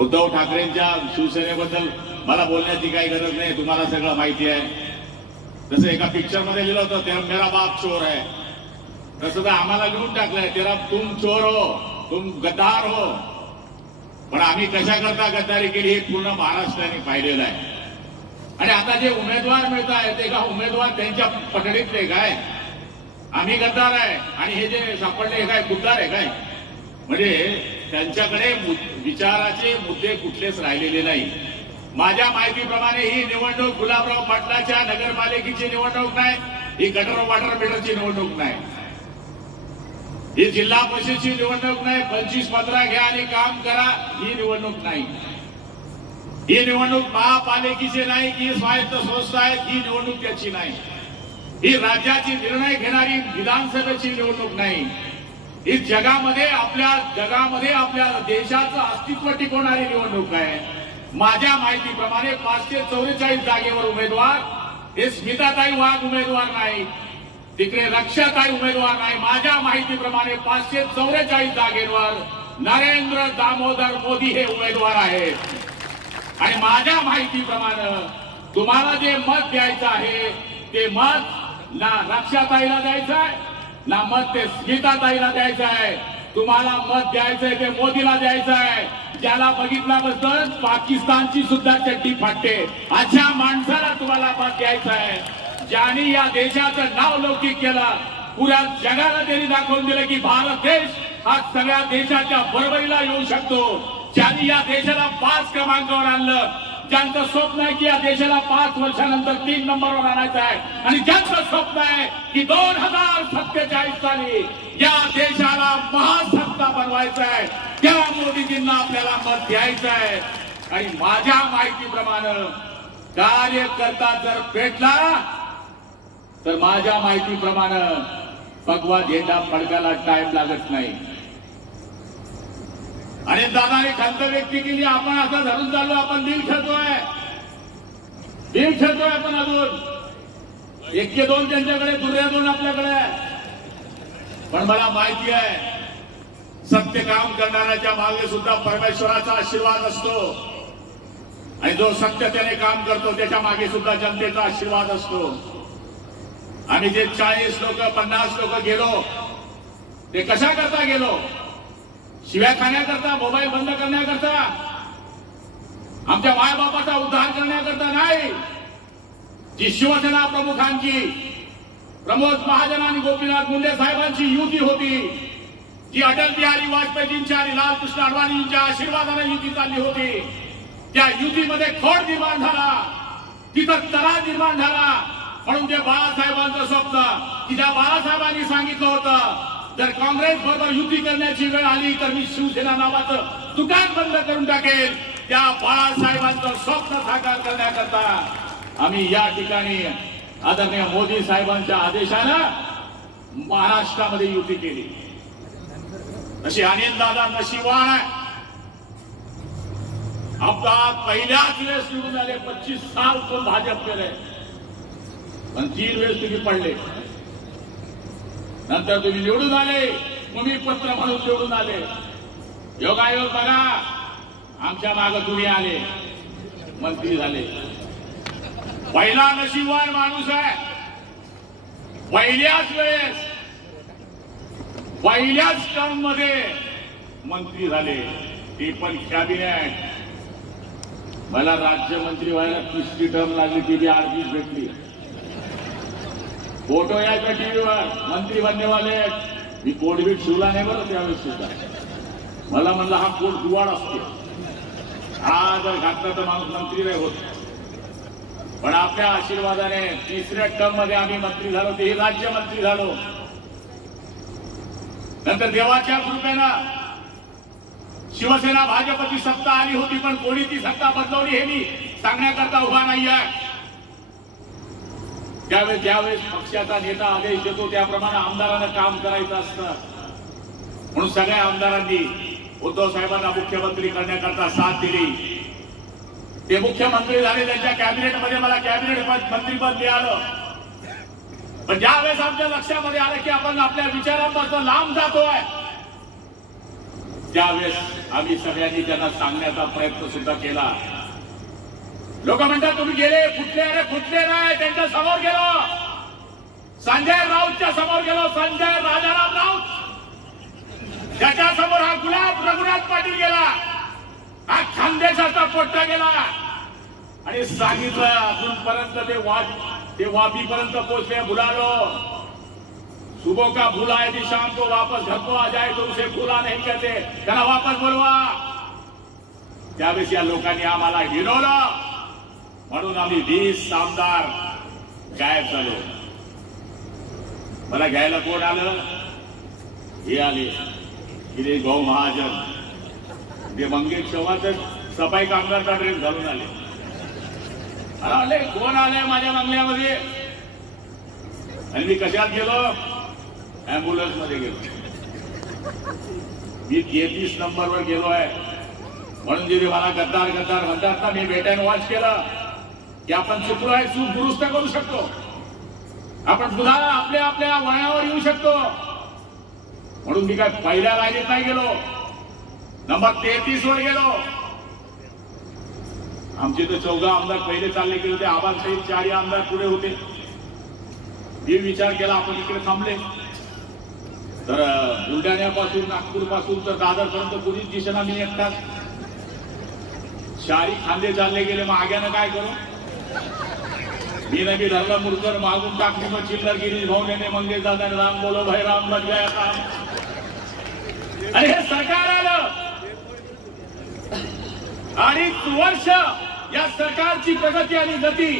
उद्धव ठाकरेंच्या शिवसेनेबद्दल मला बोलण्याची काही गरज नाही, तुम्हाला सगळं माहिती आहे. जसं एका पिक्चर मध्ये लिहिलं होतं तेरा मेरा बाप चोर है, तसं तर आम्हाला लिहून टाकलंय तेरा तुम चोर हो, तुम गद्दार हो. पण आम्ही कशा करता गद्दारी केली हे पूर्ण महाराष्ट्राने पाहिलेलं आहे. आणि आता जे उमेदवार मिळत आहेत ते का उमेदवार त्यांच्या पठडीतले काय आम्ही गद्दार आहे आणि हे जे सापडले काय गुद्दार आहे काय? म्हणजे त्यांच्याकडे विचाराचे मुद्दे कुठलेच राहिलेले नाही. माझ्या माहितीप्रमाणे ही निवडणूक गुलाबराव पाटलाच्या नगरपालिकेची निवडणूक नाही, ही गटर वॉटर मीटरची निवडणूक नाही, ही जिल्हा परिषदेची निवडणूक नाही. 25-15 घ्या आणि काम करा ही निवडणूक नाही. ही निवडणूक महापालिकेची नाही की स्वायत्त संस्था आहे, ही निवडणूक त्याची नाही. ही राज्याची निर्णय घेणारी विधानसभेची निवडणूक नाही. ही जगामध्ये आपल्या देशाचं अस्तित्व टिकवणारी निवडणूक आहे. माझ्या माहितीप्रमाणे 544 जागेवर उमेदवार हे स्मिताताई वाघ उमेदवार नाही, तिकडे रक्षाताई उमेदवार नाही. माझ्या माहितीप्रमाणे 544 जागेवर नरेंद्र दामोदर मोदी हे उमेदवार आहेत. आणि माझ्या माहितीप्रमाणे तुम्हाला जे मत द्यायचं आहे ते मत ना रक्षाताईला द्यायचं आहे ना मत ते स्मिताताईला द्यायचं आहे. तुम्हाला मत द्यायचंय ते मोदीला द्यायचं आहे, ज्याला बघितल्याबद्दल पाकिस्तानची सुद्धा चड्डी फाटते अशा माणसाला तुम्हाला मत द्यायचं आहे. ज्यांनी या देशाचं नाव लौकिक केलं, पुऱ्या जगाला त्यांनी दाखवून दिलं की भारत देश हा सगळ्या देशाच्या बरोबरीला येऊ शकतो. ज्यांनी या देशाला 5 क्रमांकावर आणलं, ज्यांचं स्वप्न आहे की या देशाला 5 वर्षानंतर 3 नंबरवर आणायचं आहे आणि ज्यांचं स्वप्न आहे की 2047 साली या देशाला महासत्ता बनवायचं आहे, त्या मोदीजींना आपल्याला मत द्यायचं आहे. आणि माझ्या माहितीप्रमाणे कार्यकर्ता जर पेटला तर माझ्या माहितीप्रमाणे भगवा झेंडा फडकायला टाइम लागत नाही. आणि दादाने खंत व्यक्त केली, आपण असं धरून चाललो, आपण दिल खेळतोय आपण अजून 1-2 त्यांच्याकडे, दुर्योधन आपल्याकडे. पण मला माहिती आहे सत्य काम करणाऱ्याच्या मागे सुद्धा परमेश्वराचा आशीर्वाद असतो आणि जो सत्यतेने काम करतो त्याच्या मागे सुद्धा जनतेचा आशीर्वाद असतो. आम्ही जे 40 लोक 50 लोक गेलो ते कशा करता गेलो? शिव्या खाण्याकरता, मोबाईल बंद करण्याकरता, आमच्या मायबापाचा उद्धार करण्याकरता नाही. जी शिवसेना प्रमुखांची, प्रमोद महाजन आणि गोपीनाथ मुंडे साहेबांची युती होती, जी अटल बिहारी वाजपेयींच्या आणि लालकृष्ण अडवाणींच्या आशीर्वादाने युती चालली होती, त्या युतीमध्ये खोड निर्माण झाला, तिथं तरा निर्माण झाला. म्हणून ते बाळासाहेबांचं स्वप्न की ज्या बाळासाहेबांनी सांगितलं होतं जर काँग्रेस बरोबर युती करण्याची वेळ आली तर मी शिवसेना नावाचं दुकान बंद करून टाकेल, त्या बाळासाहेबांचं स्वप्न साकार करण्याकरता आम्ही या ठिकाणी आदरणीय मोदी साहेबांच्या आदेशानं महाराष्ट्रामध्ये युती केली. अशी अनिल दादा नशिबवान आहे. अपघात पहिल्याच वेळेस निवडून आले, 25 साल तो भाजप केले, पण 3 वेळेस तुम्ही पडले. नंतर तुम्ही निवडून आले, भूमिपत्र म्हणून निवडून आले. योगायोग बघा, आमच्या मागे तुम्ही आले, मंत्री झाले. पहिला नशीबवान माणूस आहे. पहिल्याच वेळेस, पहिल्याच टर्म मध्ये मंत्री झाले, ते पण कॅबिनेट. मला राज्यमंत्री व्हायला 30री टर्म लागली, ती 38 भेटली. फोटो यायचा टीव्हीवर, मंत्री बननेवाले. मी कोटबीट शिवला नाही बरं त्यावेळेस सुद्धा. मला म्हणलं हा कोट दुवाड असते, हा जर घातला तर माणूस मंत्री नाही होत. पण आपल्या आशीर्वादाने 3ऱ्या टर्म मध्ये आम्ही मंत्री झालो, तेही राज्यमंत्री झालो. नंतर देवाच्या कृपेनं शिवसेना भाजपची सत्ता आली होती, पण कोणी ती सत्ता बदलवली हे मी सांगण्याकरता उभा नाही आहे. ज्यावेळेस पक्षाचा नेता आदेश देतो त्याप्रमाणे आमदारांना काम करायचं असतं. म्हणून सगळ्या आमदारांनी उद्धव साहेबांना मुख्यमंत्री करण्याकरता साथ दिली. ते मुख्यमंत्री झाले, त्यांच्या कॅबिनेटमध्ये मला कॅबिनेट मंत्रीपद मिळालं. पण ज्यावेळेस आमच्या लक्षामध्ये आलं की आपण आपल्या विचारांपासून लांब जातोय, त्यावेळेस आम्ही सगळ्यांनी त्यांना सांगण्याचा प्रयत्न सुद्धा केला. लोक म्हणतात तुम्ही गेले फुटले, अरे फुटले नाही, त्यांच्या समोर गेलो, संजय राऊतच्या समोर गेलो, संजय राजाराम राऊत त्याच्या समोर हा गुलाब रघुनाथ पाटील गेला, हा खानदेशाचा पोट्टा गेला आणि सांगितलं अजूनपर्यंत ते वापीपर्यंत पोहोचले. बुलालो सुबह का भूला है जी शाम को वापस घर को आ जाए तो उसे भूला नहीं कहते, त्यांना वापस बोलवा. त्यावेळेस या लोकांनी आम्हाला हिरवलं म्हणून आम्ही 20 आमदार गायब झालो. मला घ्यायला कोण आलं? हे आले इथे गौ महाजन, ते मंगेश चव्हाण सफाई कामगारचा ड्रेस घालून आले. कोण आले माझ्या बंगल्यामध्ये? आणि मी कशात गेलो? अँब्युलन्स मध्ये गेलो. मी 33 नंबरवर गेलो आहे म्हणून जे मला गद्दार गद्दार म्हणतात ना, मी बेट्यानं वॉच केलं की आपण चुकलो आहे, चूक दुरुस्त करू शकतो, आपण पुन्हा आपल्या आपल्या वळणावर येऊ शकतो. म्हणून मी काय पहिल्या लाईनीत नाही गेलो, नंबर 33 वर गेलो. आमचे तर 14 आमदार पहिले चालले गेले होते, आबासाहेब 4 आमदार पुढे होते. मी विचार केला आपण इकडे थांबले तर बुलढाण्यापासून नागपूरपासून तर दादरपर्यंत कुणीच दिसेना, मी एकटाच. 4 खांदे चालले गेले, मग आग्यानं काय करू? मी नवी धरला मुरकर मागून टाकली, मग चिल्लर गिरीश भाऊने मंगेश दादा राम बोलो भाई राम बच गया काम. आणि हे सरकार आलं 2.5 वर्ष, या सरकारची प्रगती आणि गती